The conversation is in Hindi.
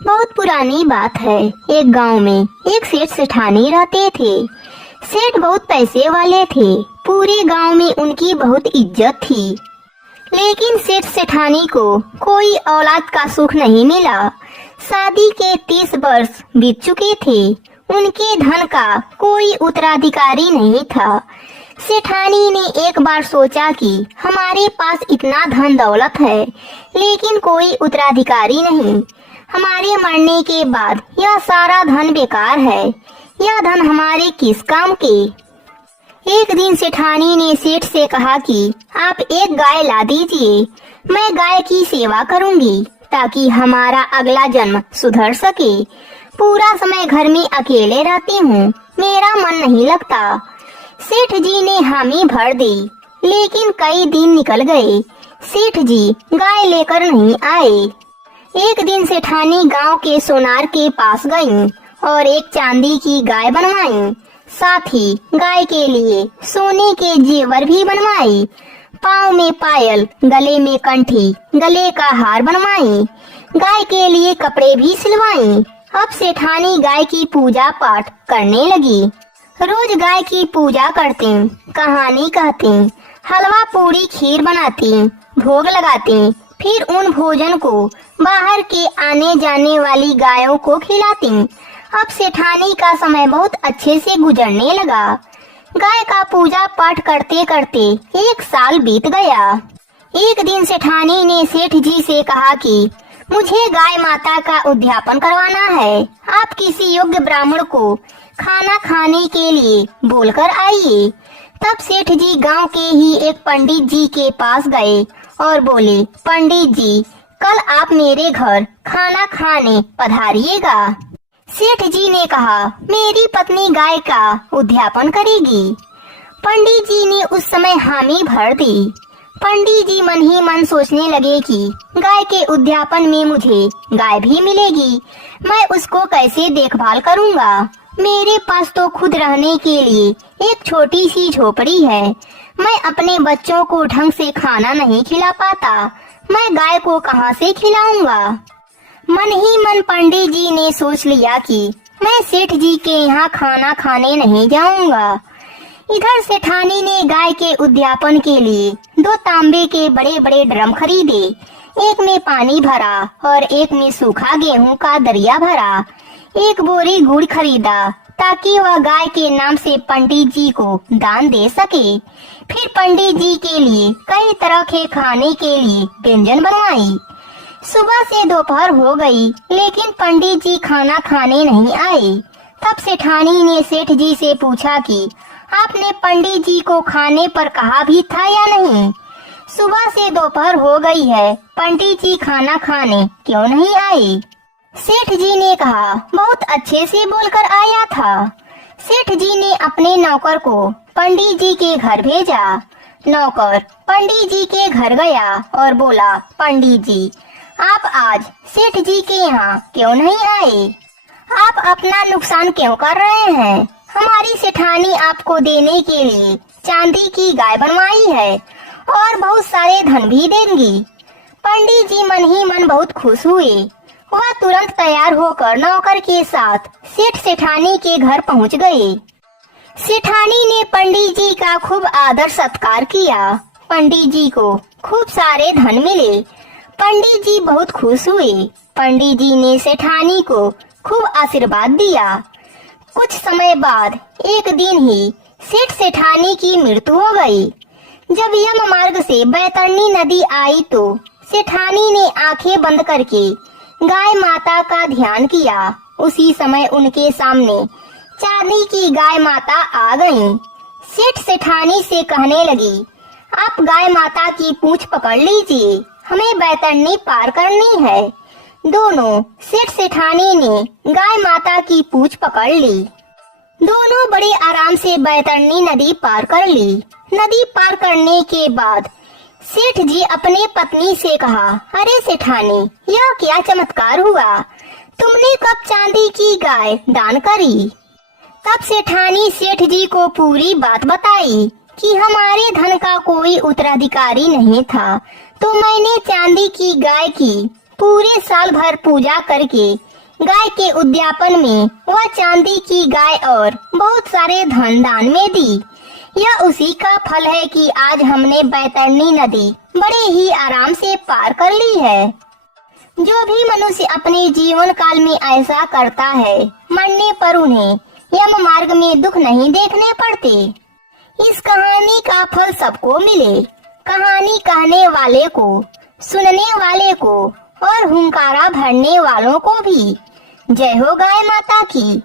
बहुत पुरानी बात है। एक गांव में एक सेठ सेठानी रहते थे। सेठ बहुत पैसे वाले थे। पूरे गांव में उनकी बहुत इज्जत थी। लेकिन सेठ सेठानी को कोई औलाद का सुख नहीं मिला। शादी के 30 वर्ष बीत चुके थे। उनके धन का कोई उत्तराधिकारी नहीं था। सेठानी ने एक बार सोचा कि हमारे पास इतना धन दौलत है, लेकिन कोई उत्तराधिकारी नहीं। हमारे मरने के बाद यह सारा धन बेकार है। यह धन हमारे किस काम के। एक दिन सेठानी ने सेठ से कहा कि आप एक गाय ला दीजिए। मैं गाय की सेवा करूंगी ताकि हमारा अगला जन्म सुधर सके। पूरा समय घर में अकेले रहती हूँ, मेरा मन नहीं लगता। सेठ जी ने हामी भर दी, लेकिन कई दिन निकल गए। सेठ जी गाय लेकर नहीं आए। एक दिन सेठानी गांव के सोनार के पास गईं और एक चांदी की गाय बनवाई। साथ ही गाय के लिए सोने के जेवर भी बनवाई। पाँव में पायल, गले में कंठी, गले का हार बनवाई। गाय के लिए कपड़े भी सिलवाई। अब सेठानी गाय की पूजा पाठ करने लगी। रोज गाय की पूजा करती, कहानी कहती, हलवा पूरी खीर बनाती, भोग लगाती। फिर उन भोजन को बाहर के आने जाने वाली गायों को खिलाती। अब सेठानी का समय बहुत अच्छे से गुजरने लगा। गाय का पूजा पाठ करते करते 1 साल बीत गया। एक दिन सेठानी ने सेठ जी से कहा कि मुझे गाय माता का उद्यापन करवाना है। आप किसी योग्य ब्राह्मण को खाना खाने के लिए बोलकर आइए। तब सेठ जी गांव के ही एक पंडित जी के पास गए और बोले, पंडित जी, कल आप मेरे घर खाना खाने पधारिएगा। सेठ जी ने कहा, मेरी पत्नी गाय का उद्यापन करेगी। पंडित जी ने उस समय हामी भर दी। पंडित जी मन ही मन सोचने लगे कि गाय के उद्यापन में मुझे गाय भी मिलेगी। मैं उसको कैसे देखभाल करूंगा। मेरे पास तो खुद रहने के लिए एक छोटी सी झोपड़ी है। मैं अपने बच्चों को ढंग से खाना नहीं खिला पाता। मैं गाय को कहां से खिलाऊंगा। मन ही मन पंडित जी ने सोच लिया कि मैं सेठ जी के यहाँ खाना खाने नहीं जाऊंगा। इधर सेठानी ने गाय के उद्यापन के लिए 2 तांबे के बड़े बड़े ड्रम खरीदे। एक में पानी भरा और एक में सूखा गेहूं का दरिया भरा। एक बोरी गुड़ खरीदा ताकि वह गाय के नाम से पंडित जी को दान दे सके। फिर पंडित जी के लिए कई तरह के खाने के लिए व्यंजन बनवाई। सुबह से दोपहर हो गई, लेकिन पंडित जी खाना खाने नहीं आए। तब सेठानी ने सेठ जी से पूछा कि आपने पंडित जी को खाने पर कहा भी था या नहीं। सुबह से दोपहर हो गई है, पंडित जी खाना खाने क्यों नहीं आए। सेठ जी ने कहा, बहुत अच्छे से बोलकर आया था। सेठ जी ने अपने नौकर को पंडित जी के घर भेजा। नौकर पंडित जी के घर गया और बोला, पंडित जी, आप आज सेठ जी के यहाँ क्यों नहीं आए। आप अपना नुकसान क्यों कर रहे हैं। हमारी सेठानी आपको देने के लिए चांदी की गाय बनवाई है और बहुत सारे धन भी देंगी। पंडित जी मन ही मन बहुत खुश हुए। वह तुरंत तैयार होकर नौकर के साथ सेठ सेठानी के घर पहुंच गए। सेठानी ने पंडित जी का खूब आदर सत्कार किया। पंडित जी को खूब सारे धन मिले। पंडित जी बहुत खुश हुए। पंडित जी ने सेठानी को खूब आशीर्वाद दिया। कुछ समय बाद एक दिन ही सेठ सेठानी की मृत्यु हो गई। जब यम मार्ग से बैतरणी नदी आई तो सेठानी ने आंखें बंद करके गाय माता का ध्यान किया। उसी समय उनके सामने चांदी की गाय माता आ गईं। सेठ सेठानी से कहने लगी, आप गाय माता की पूंछ पकड़ लीजिए, हमें बैतरणी पार करनी है। दोनों सेठ सेठानी ने गाय माता की पूंछ पकड़ ली। दोनों बड़े आराम से बैतरणी नदी पार कर ली। नदी पार करने के बाद सेठ जी अपने पत्नी से कहा, अरे सेठानी, यह क्या चमत्कार हुआ। तुमने कब चांदी की गाय दान करी। तब सेठानी सेठ जी को पूरी बात बताई कि हमारे धन का कोई उत्तराधिकारी नहीं था, तो मैंने चांदी की गाय की पूरे साल भर पूजा करके गाय के उद्यापन में वह चांदी की गाय और बहुत सारे धन दान में दी। यह उसी का फल है कि आज हमने बैतरणी नदी बड़े ही आराम से पार कर ली है। जो भी मनुष्य अपने जीवन काल में ऐसा करता है, मरने पर उन्हें यम मार्ग में दुख नहीं देखने पड़ते। इस कहानी का फल सबको मिले, कहानी कहने वाले को, सुनने वाले को और हुंकारा भरने वालों को भी। जय हो गाय माता की।